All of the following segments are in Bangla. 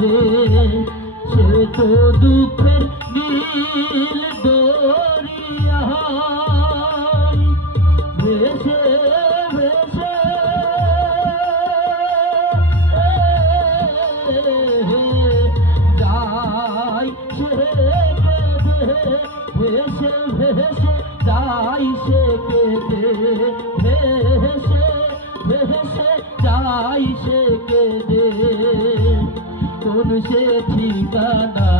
রে সে তো দুঃখের নীল দরিয়া ভেসে ভেসে যাই সে ভেসে ভেসে যাই সে কেঁদে ভেসে ভেসে যাই সে কেঁদে কোন সে ঠিকানা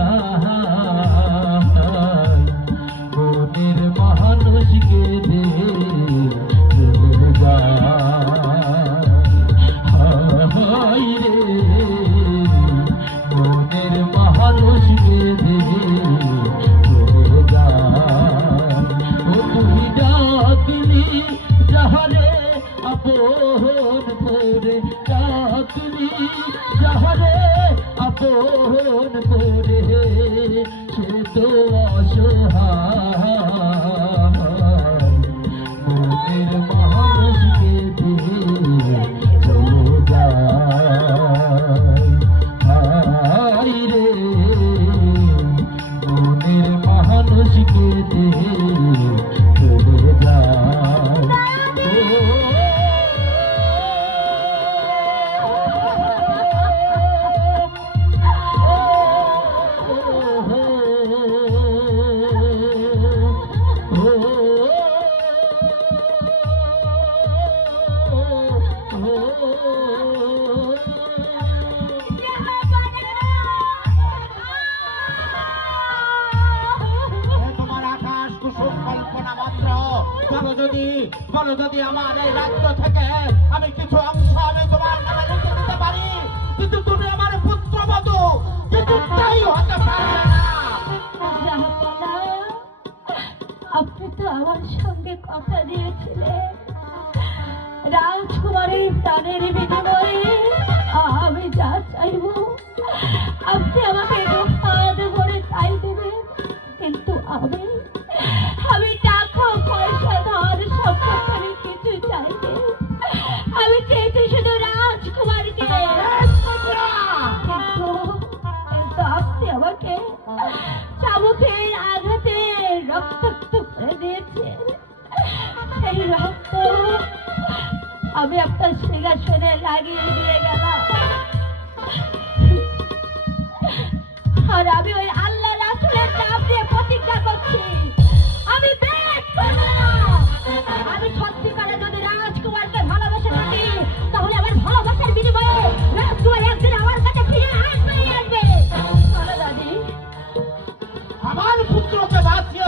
মনের মানুষ কেঁদে চলে যায় রে মনের মানুষ কেঁদে চলে যায় ও তুই ডাকলি যাহারে আপন করে ডাকলি যাহারে আপন করে সে তো অসহায় মনের মানুষকে দিয়ে চলে যায় হায় রে মনের মানুষকে দিয়ে চলে যায় বলো যদি আমার এই রাজ্য থেকে আমি কিছু অংশ আমি তোমার নামে লিখে দিতে পারি, কিন্তু তুমি আমার পুত্রবধূ কিছুতেই হতে পারবে না। আপনি তো আমার সঙ্গে কথা দিয়েছিলেন রাজকুমারীর প্রাণের বিনিময়ে আমি যা চাইব আপনি আমাকে হাত ভরে তাই দেবেন, কিন্তু আমি টাকা পয়সা ধন সম্পদ আমি কিছু চাইনি, আমি চেয়েছি শুধু রাজকুমারীকে। কিন্তু আপনি আমাকে চাবুকের আঘাতে রক্তাক্ত করে দিয়েছেন, সেই রক্ত আমি আপনার সিংহাসনে লাগিয়ে দিয়ে গেলাম, আর আমি ওই আল্লাহ রাসূলের নাম দিয়ে প্রতিজ্ঞা করছি আমি বেশ করবো না। আমি সত্যিকারে যদি রাজকুমারকে ভালোবেসে থাকি তাহলে আমার ভালোবাসার বিনিময়ে রাজকুমার একদিন আমার কাছে ফিরে আসবেই আসবে। বলো দাদি, আমার পুত্রকে বাঁচিয়ে